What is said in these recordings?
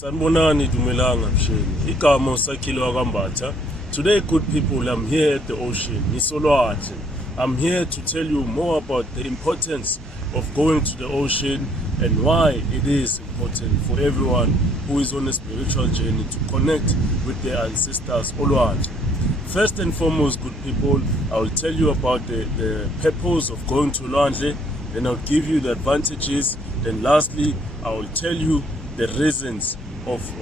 Sanibonani Dumelanga Msheni. Igama uSakhile waKwaMbatha. Today, good people, I'm here at the ocean, Nisolwandle. I'm here to tell you more about the importance of going to the ocean and why it is important for everyone who is on a spiritual journey to connect with their ancestors, Olwandle. First and foremost, good people, I will tell you about the purpose of going to Olwandle, then I'll give you the advantages, then lastly, I will tell you the reasons of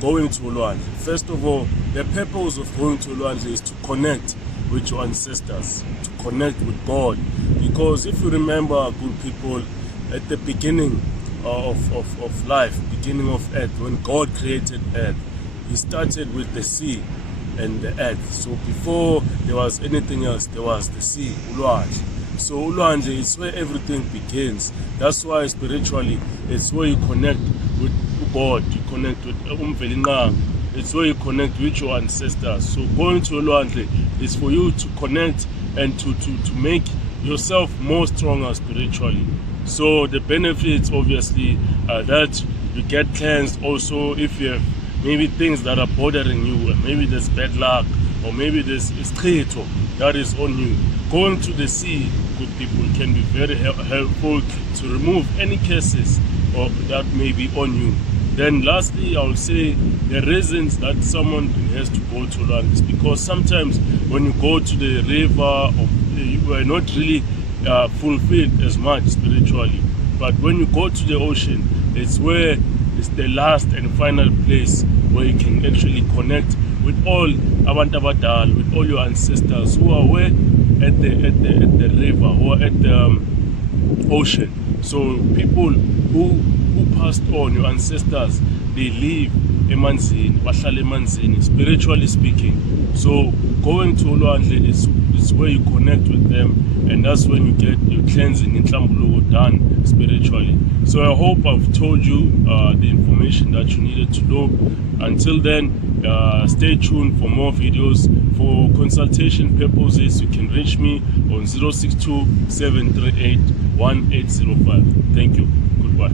going to Olwandle. First of all, the purpose of going to Olwandle is to connect with your ancestors, to connect with God. Because if you remember, good people, at the beginning of life, beginning of earth, when God created earth, He started with the sea and the earth. So before there was anything else, there was the sea, Olwandle. So Olwandle is where everything begins. That's why spiritually, it's where you connect with God, you connect with Umvelinqangi. It's where you connect with your ancestors. So going to Olwandle is for you to connect and to make yourself more stronger spiritually. So the benefits obviously are that you get cleansed also if you have maybe things that are bothering you, and maybe there's bad luck, or maybe there's ischito that is on you. Going to the sea, good people, can be very helpful to remove any curses or that may be on you. Then lastly, I will say the reasons that someone has to go to Olwandle is because sometimes when you go to the river, or you are not really fulfilled as much spiritually. But when you go to the ocean, it's where it's the last and final place where you can actually connect with all abantu abadala, with all your ancestors who are where at the river or at the ocean. So people who passed on, your ancestors, they live emanzini, bahlala emanzini, spiritually speaking. So going to Olwandle is where you connect with them, and that's when you get your cleansing in Tlambuluko done spiritually. So I hope I've told you the information that you needed to know. Until then, stay tuned for more videos. For consultation purposes, you can reach me on 062 738 1805. Thank you. Goodbye.